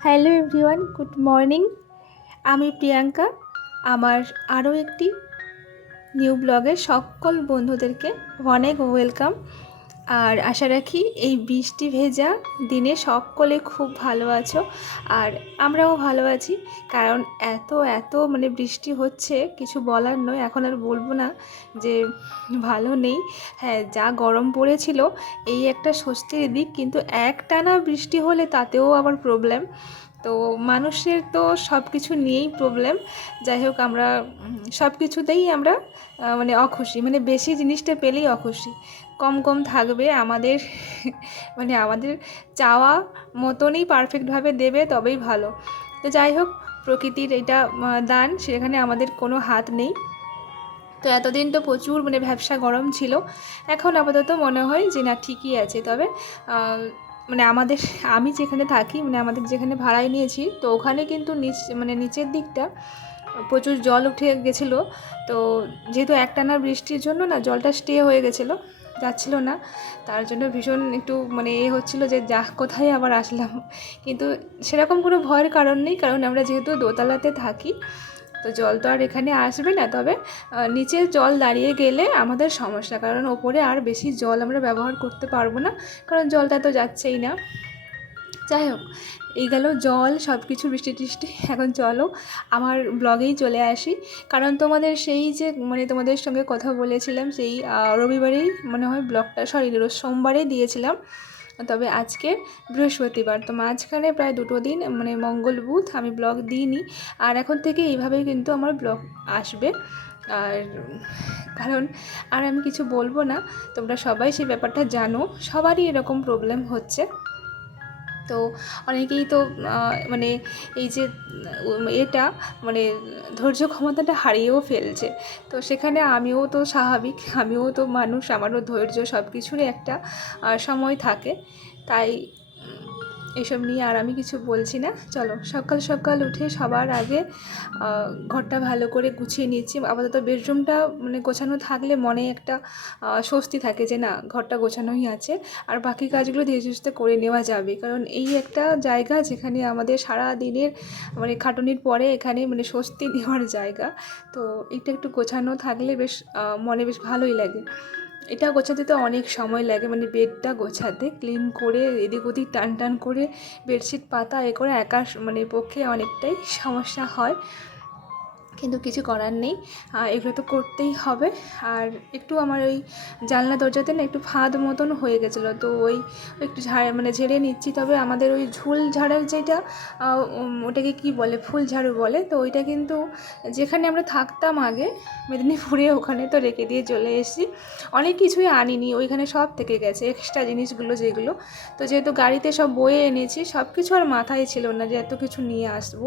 Hello everyone good morning আমি প্রিয়াঙ্কা আমার আরও একটি নিউ ব্লগের সকল বন্ধুদেরকে অনেক ওয়েলকাম। আর আশা রাখি এই বৃষ্টি ভেজা দিনে সকলে খুব ভালো আছো। আর আমরাও ভালো আছি, কারণ এত এত মানে বৃষ্টি হচ্ছে, কিছু বলার নয়। এখন আর বলব না যে ভালো নেই। হ্যাঁ যা গরম পড়েছিল, এই একটা স্বস্তির দিক, কিন্তু একটানা বৃষ্টি হলে তাতেও আবার প্রবলেম তো মানুষের তো সব কিছু নিয়েই প্রবলেম যাই হোক, আমরা সব কিছুতেই আমরা মানে অখুশি। মানে বেশি জিনিসটা পেলেই অখুশি। কম কম থাকবে আমাদের মানে আমাদের চাওয়া মতনই পারফেক্টভাবে দেবে, তবেই ভালো। তো যাই হোক, প্রকৃতির এটা দান, সেখানে আমাদের কোনো হাত নেই। তো এতদিন তো প্রচুর মানে ব্যবসা গরম ছিল। এখন আপাতত মনে হয় যে না, ঠিকই আছে। তবে মানে আমাদের, আমি যেখানে থাকি মানে আমাদের যেখানে ভাড়ায় নিয়েছি, তো ওখানে কিন্তু নিচ মানে নিচের দিকটা প্রচুর জল উঠে গেছিল। তো যেহেতু একটানা বৃষ্টির জন্য না, জলটা স্টে হয়ে গেছিল, যাচ্ছিল না, তার জন্য ভীষণ একটু মানে এ হচ্ছিল যে যা কোথায় আবার আসলাম? কিন্তু সেরকম কোনো ভয়ের কারণ নেই, কারণ আমরা যেহেতু দোতলাতে থাকি তো জল তো আর এখানে আসবে না। তবে নিচে জল দাঁড়িয়ে গেলে আমাদের সমস্যা, কারণ ওপরে আর বেশি জল আমরা ব্যবহার করতে পারব না, কারণ জলটা তো যাচ্ছেই না। যাই হোক, এই গেল জল সব কিছু বৃষ্টি টিষ্টি, এখন চলো আমার ব্লগেই চলে আসি। কারণ তোমাদের সেই যে মানে তোমাদের সঙ্গে কথা বলেছিলাম, সেই রবিবারেই মনে হয় ব্লগটা, সরি সোমবারেই দিয়েছিলাম। তবে আজকের বৃহস্পতিবার। তো মাঝখানে প্রায় দুটো দিন মানে মঙ্গল বুধ আমি ব্লগ দিইনি। আর এখন থেকে এইভাবেই কিন্তু আমার ব্লগ আসবে। আর কারণ, আর আমি কিছু বলব না। তোমরা সবাই সেই ব্যাপারটা জানো। সবারই এরকম প্রবলেম হচ্ছে। তো অনেকেই তো মানে এই যে এটা মানে ধৈর্য ক্ষমতাটা হারিয়েও ফেলছে। তো সেখানে আমিও তো স্বাভাবিক, আমিও তো মানুষ, আমারও ধৈর্য সব কিছুরই একটা সময় থাকে। তাই এসব নিয়ে আর আমি কিছু বলছি না। চলো, সকাল সকাল উঠে সবার আগে ঘরটা ভালো করে গুছিয়ে নিচ্ছি। আপাতত বেডরুমটা মানে গোছানো থাকলে মনে একটা স্বস্তি থাকে যে না, ঘরটা গোছানোই আছে। আর বাকি কাজগুলো ধীরে সুস্থে করে নেওয়া যাবে। কারণ এই একটা জায়গা যেখানে আমাদের সারা দিনের মানে খাটুনির পরে এখানে মানে স্বস্তি নেওয়ার জায়গা। তো এটা একটু গোছানো থাকলে বেশ মনে বেশ ভালোই লাগে। এটা গোছাতে তো অনেক সময় লাগে মানে বেডটা গোছাতে ক্লিন করে, এদিক ওদিক টান টান করে বেডশিট পাতা, এ করে একা মানে পক্ষে অনেকটাই সমস্যা হয়। কিন্তু কিছু করার নেই। এগুলো তো করতেই হবে। আর একটু আমার ওই জানলা দরজাতে না একটু ফাঁদ মতন হয়ে গেছিল। তো ওই একটু ঝাড় মানে ঝেড়ে নিচ্ছি। তবে আমাদের ওই ঝুল ঝাড়ের যেটা ওটাকে কি বলে? ফুল ঝাড়ু বলে। তো ওইটা কিন্তু যেখানে আমরা থাকতাম আগে, মেদিনীপুরে ওখানে তো রেখে দিয়ে চলে এসেছি। অনেক কিছুই আনিনি। ওইখানে সব থেকে গেছে এক্সট্রা জিনিসগুলো যেগুলো। তো যেহেতু গাড়িতে সব বয়ে এনেছি সব কিছু আর মাথায় ছিল না যে এত কিছু নিয়ে আসব।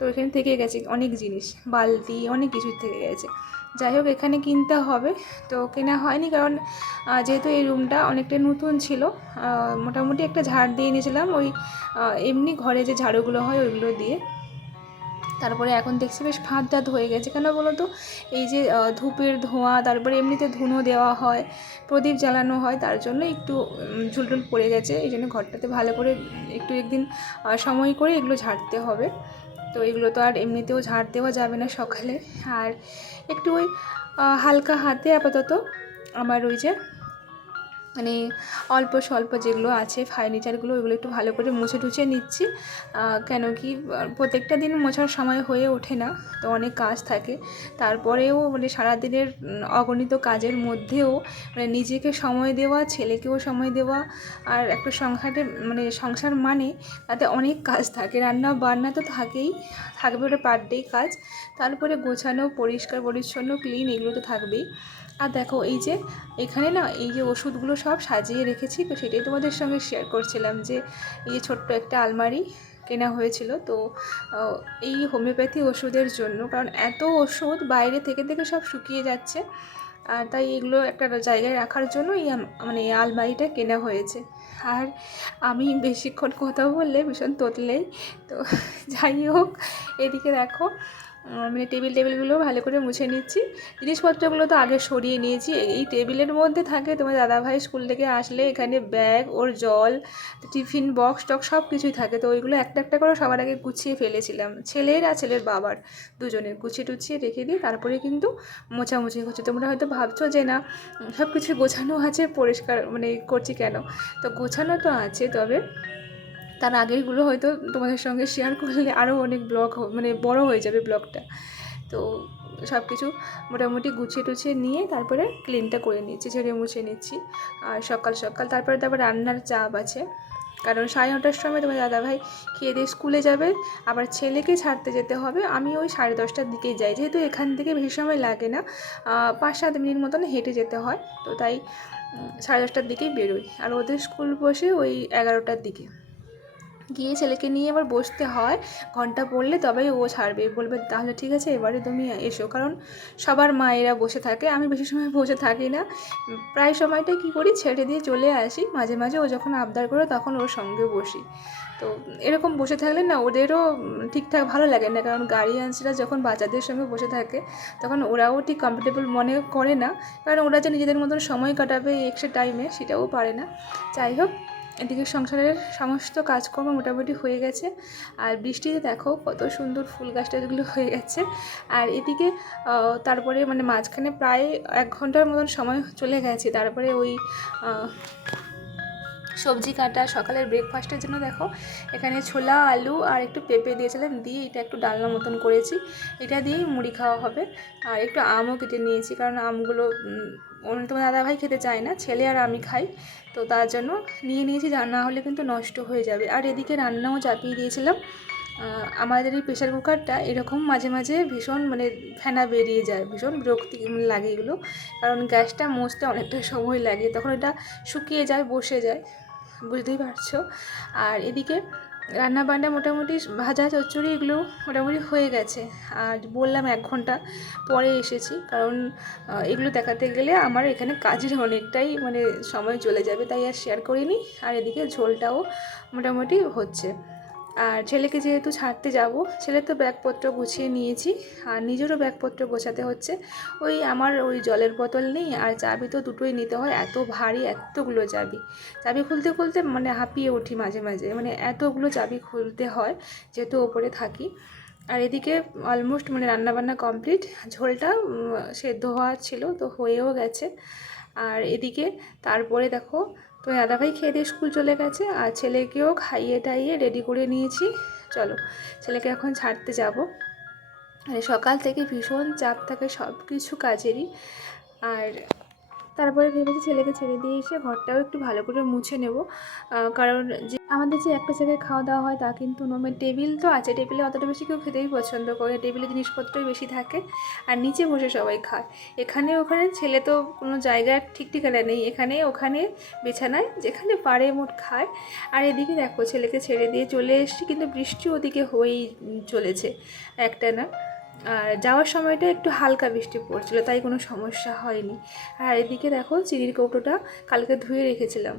তো এখানে থেকে গেছে অনেক জিনিস, বালতি, অনেক কিছুর থেকে গেছে। যাই হোক, এখানে কিনতে হবে। তো কেনা হয়নি কারণ যেহেতু এই রুমটা অনেকটা নতুন ছিল মোটামুটি একটা ঝাড় দিয়ে নিয়েছিলাম ওই এমনি ঘরে যে ঝাড়ুগুলো হয় ওইগুলো দিয়ে। তারপরে এখন দেখছি বেশ ফাঁদ টাদ হয়ে গেছে। কেন বলো তো? এই যে ধূপের ধোঁয়া, তারপরে এমনিতে ধুনো দেওয়া হয়, প্রদীপ জ্বালানো হয়, তার জন্য একটু ঝুলটুল পড়ে গেছে। এই জন্য ঘরটাতে ভালো করে একটু একদিন সময় করে এগুলো ঝাড়তে হবে। তো এগুলো তো আর এমনিতেও ঝাড় দেওয়া যাবে না সকালে। আর একটু ওই হালকা হাতে আপাতত আমার ওই যে মানে অল্প স্বল্প যেগুলো আছে ফার্নিচারগুলো ওইগুলো একটু ভালো করে মুছে টুছে নিচ্ছি। কেন কি প্রত্যেকটা দিন মোছার সময় হয়ে ওঠে না, তো অনেক কাজ থাকে। তারপরেও মানে সারাদিনের অগণিত কাজের মধ্যেও মানে নিজেকে সময় দেওয়া, ছেলেকেও সময় দেওয়া, আর একটা সংসারে মানে সংসার মানে তাতে অনেক কাজ থাকে। রান্না বান্না তো থাকেই, থাকবে ওটা পার ডে কাজ। তারপরে গোছানো, পরিষ্কার, পরিচ্ছন্ন ক্লিন এগুলো তো থাকবেই। আর দেখো এই যে এখানে না এই যে ওষুধগুলো সব সাজিয়ে রেখেছি, তো সেটাই তোমাদের সঙ্গে শেয়ার করছিলাম যে এই যে ছোট্ট একটা আলমারি কেনা হয়েছিল। তো এই হোমিওপ্যাথি ওষুধের জন্য, কারণ এত ওষুধ বাইরে থেকে থেকে সব শুকিয়ে যাচ্ছে, আর তাই এগুলো একটা জায়গায় রাখার জন্য এই মানে এই আলমারিটা কেনা হয়েছে। আর আমি বেশিক্ষণ কথা বললে ভীষণ তোতলেই, তো যাই হোক, এদিকে দেখো মানে টেবিল টেবিলগুলো ভালো করে মুছে নিচ্ছি। জিনিসপত্রগুলো তো আগে সরিয়ে নিয়েছি। এই টেবিলের মধ্যে থাকে তোমার দাদাভাই স্কুল থেকে আসলে এখানে ব্যাগ, ওর জল, টিফিন বক্স টক্স সব কিছুই থাকে। তো ওইগুলো একটা একটা করে সবার আগে গুছিয়ে ফেলেছিলাম। ছেলের আর ছেলের বাবার দুজনের। গুছিয়ে টুছিয়ে রেখে দিয়ে তারপরে কিন্তু মোছামুছি হচ্ছে। তোমরা হয়তো ভাবছ যে না সব কিছু গোছানো আছে, পরিষ্কার মানে করছি কেন? তো গোছানো তো আছে, তবে তার আগেরগুলো হয়তো তোমাদের সঙ্গে শেয়ার করলে আরও অনেক ব্লগ মানে বড় হয়ে যাবে ব্লগটা তো সব কিছু মোটামুটি গুছিয়ে টুছিয়ে নিয়ে তারপরে ক্লিনটা করে নিচ্ছি, ঝেড়ে মুছে নিচ্ছি। আর সকাল সকাল তারপরে তারপর রান্নার চাপ আছে। কারণ সাড়ে নটার সময় তোমার দাদাভাই খেয়ে দিয়ে স্কুলে যাবে, আবার ছেলেকে ছাড়তে যেতে হবে। আমি ওই সাড়ে দশটার দিকেই যাই। যেহেতু এখান থেকে বেশি সময় লাগে না পাঁচ সাত মিনিট মতন হেঁটে যেতে হয়। তো তাই সাড়ে দশটার দিকেই বেরোই। আর ওদের স্কুল বসে ওই এগারোটার দিকে। গিয়ে ছেলেকে নিয়ে আবার বসতে হয়। ঘণ্টা পড়লে তবেই ও ছাড়বে। বলবে, তাহলে ঠিক আছে, এবারে তুমি এসো। কারণ সবার মায়েরা বসে থাকে। আমি বেশি সময় বসে থাকি না। প্রায় সময়টাই কী করি, ছেড়ে দিয়ে চলে আসি। মাঝে মাঝে ও যখন আবদার করে, তখন ওর সঙ্গে বসি। তো এরকম বসে থাকলে না, ওদেরও ঠিকঠাক ভালো লাগে না। কারণ গার্ডিয়ানসরা যখন বাচ্চাদের সঙ্গে বসে থাকে, তখন ওরাও ঠিক কমফোর্টেবল মনে করে না। কারণ ওরা যে নিজেদের মতন সময় কাটাবে এক্সট্রা টাইমে সেটাও পারে না। যাই হোক এদিকে সংসারের সমস্ত কাজকর্ম মোটামুটি হয়ে গেছে। আর বৃষ্টিতে দেখো কত সুন্দর ফুল গাছ টাছগুলো হয়ে গেছে। আর এদিকে তারপরে মানে মাঝখানে প্রায় এক ঘণ্টার মতন সময় চলে গেছে। তারপরে ওই সবজি কাটা সকালের ব্রেকফাস্টের জন্য দেখো এখানে ছোলা আলু আর একটু পেঁপে দিয়েছিলাম দিয়ে এটা একটু ডালনা মতন করেছি। এটা দিয়েই মুড়ি খাওয়া হবে। আর একটু আমও কেটে নিয়েছি কারণ আমগুলো উম, অন্য তোমার দাদাভাই খেতে চায় না ছেলে আর আমি খাই। তো তার জন্য নিয়ে নিয়েছি যা না হলে কিন্তু নষ্ট হয়ে যাবে। আর এদিকে রান্নাও চাপিয়ে দিয়েছিলাম। আমাদের এই প্রেশার কুকারটা এরকম মাঝে মাঝে ভীষণ মানে ফেনা বেরিয়ে যায় ভীষণ বিরক্তি লাগে এগুলো। কারণ গ্যাসটা মুছতে অনেকটা সময় লাগে তখন এটা শুকিয়ে যায় বসে যায়। বুঝতেই পারছ। আর এদিকে রান্না বান্না মোটামুটি ভাজা, চচ্চড়ি এগুলো মোটামুটি হয়ে গেছে। আর বললাম এক ঘণ্টা পরে এসেছি, কারণ এগুলো দেখাতে গেলে আমার এখানে কাজের অনেকটাই মানে সময় চলে যাবে, তাই আর শেয়ার করিনি। আর এদিকে ঝোলটাও মোটামুটি হচ্ছে। আর ছেলেকে যেহেতু ছাড়তে যাব ছেলে তো ব্যাগপত্র গুছিয়ে নিয়েছি আর নিজেরও ব্যাগপত্র গোছাতে হচ্ছে। ওই আমার ওই জলের বোতল নেই আর চাবি তো দুটোই নিতে হয়, এত ভারী এতগুলো চাবি। চাবি খুলতে খুলতে মানে হাঁপিয়ে উঠি মাঝে মাঝে মানে এতগুলো চাবি খুলতে হয় যেহেতু ওপরে থাকি। আর এদিকে অলমোস্ট মানে রান্নাবান্না কমপ্লিট ঝোলটা সেদ্ধ হওয়ার ছিল তো হয়েও গেছে। আর এদিকে তারপরে দেখো তো দাদাভাই খেয়ে দিয়ে স্কুল চলে গেছে আর ছেলেকেও খাইয়ে টাইয়ে রেডি করে নিয়েছি। চলো, ছেলেকে এখন ছাড়তে যাব। মানে সকাল থেকে ভীষণ চাপ থাকে সব কিছু কাজেরই। আর তারপরে ভেবেছি ছেলেকে ছেড়ে দিয়ে এসে ঘরটাও একটু ভালো করে মুছে নেব। কারণ যে আমাদের যে একটা জায়গায় খাওয়া দাওয়া হয় তা কিন্তু নর্মাল টেবিল তো আছে। টেবিলে অতটা বেশি কেউ খেতেই পছন্দ করে। টেবিলে জিনিসপত্রই বেশি থাকে আর নিচে বসে সবাই খায়। এখানে ওখানে ছেলে তো কোনো জায়গার ঠিক ঠিকানা নেই। এখানে ওখানে বিছানায় যেখানে পারে মোট খায়। আর এদিকে দেখো ছেলেকে ছেড়ে দিয়ে চলে এসেছি, কিন্তু বৃষ্টি ওদিকে হয়েই চলেছে। একটা না আর যাওয়ার সময়টা একটু হালকা বৃষ্টি পড়ছিল, তাই কোনো সমস্যা হয়নি। আর এদিকে দেখো, চিনির কৌটোটা কালকে ধুয়ে রেখেছিলাম।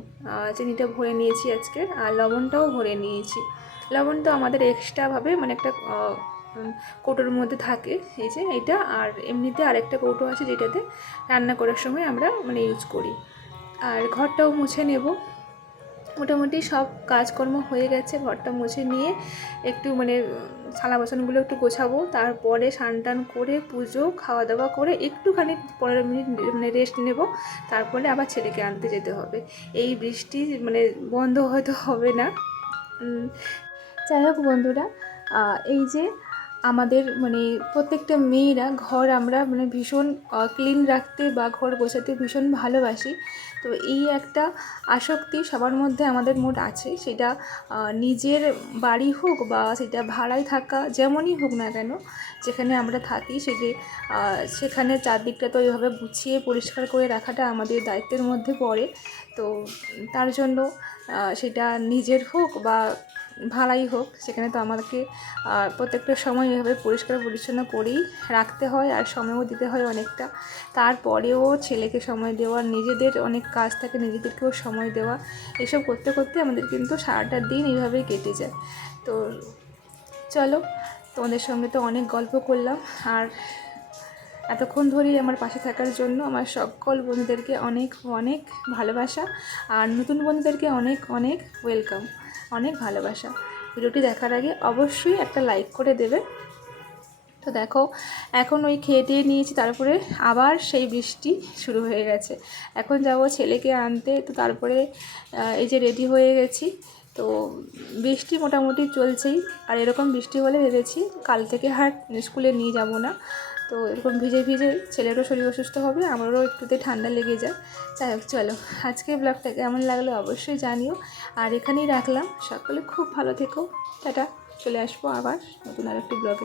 চিনিটা ভরে নিয়েছি আজকের আর লবণটাও ভরে নিয়েছি। লবণ তো আমাদের এক্সট্রাভাবে মানে একটা কৌটোর মধ্যে থাকে, এই যে এটা, আর এমনিতে আরেকটা কৌটো আছে যেটাতে রান্না করার সময় আমরা মানে ইউজ করি। আর ঘরটাও মুছে নেব। মোটামুটি সব কাজকর্ম হয়ে গেছে, ঘরটা মুছে নিয়ে একটু মানে থালা বাসনগুলো একটু গোছাবো, তারপরে স্নান টান করে পুজো, খাওয়া দাওয়া করে একটুখানি পনেরো মিনিট মানে রেস্ট নেব, তারপরে আবার ছেলেকে আনতে যেতে হবে। এই বৃষ্টি মানে বন্ধ হয়তো হবে না। যাই হোক বন্ধুরা এই যে আমাদের মানে প্রত্যেকটা মেয়েরা ঘর আমরা মানে ভীষণ ক্লিন রাখতে বা ঘর গোছাতে ভীষণ ভালোবাসি। তো এই একটা আসক্তি সবার মধ্যে আমাদের মোট আছে। সেটা নিজের বাড়ি হোক বা সেটা ভাড়ায় থাকা যেমনই হোক না কেন, যেখানে আমরা থাকি সেটি সেখানে চারদিকটা তো এইভাবে গুছিয়ে পরিষ্কার করে রাখাটা আমাদের দায়িত্বের মধ্যে পড়ে। তো তার জন্য সেটা নিজের হোক বা ভাড়াই হোক, সেখানে তো আমাদেরকে প্রত্যেকটা সময় এভাবে পরিষ্কার পরিচ্ছন্ন করেই রাখতে হয় আর সময়ও দিতে হয় অনেকটা। তারপরেও ছেলেকে সময় দেওয়া, নিজেদের অনেক কাজ থাকে, নিজেদেরকেও সময় দেওয়া, এসব করতে করতে আমাদের কিন্তু সারাটা দিন এইভাবেই কেটে যায়। তো চলো, তোমাদের সঙ্গে তো অনেক গল্প করলাম আর এতক্ষণ ধরেই আমার পাশে থাকার জন্য আমার সকল বন্ধুদেরকে অনেক অনেক ভালোবাসা আর নতুন বন্ধুদেরকে অনেক অনেক ওয়েলকাম অনেক ভালোবাসা। ভিডিওটি দেখার আগে অবশ্যই একটা লাইক করে দেবে। তো দেখো, এখন ওই খেয়ে টেয়ে নিয়েছি, তারপরে আবার সেই বৃষ্টি শুরু হয়ে গেছে। এখন যাব ছেলেকে আনতে, তো তারপরে এই যে রেডি হয়ে গেছি। তো বৃষ্টি মোটামুটি চলছেই, আর এরকম বৃষ্টি হলে ভেবেছি কাল থেকে আর স্কুলে নিয়ে যাব না। তো এরকম ভিজে ভিজে ছেলেরও শরীর অসুস্থ হবে, আমারও একটুতে ঠান্ডা লেগে যায় যাই হোক, চলো। আজকে ব্লগটা কেমন লাগল অবশ্যই জানিও। আর এখানেই রাখলাম। সকলে খুব ভালো থেকো। টাটা। চলে আসব আবার নতুন আর একটি ব্লগে।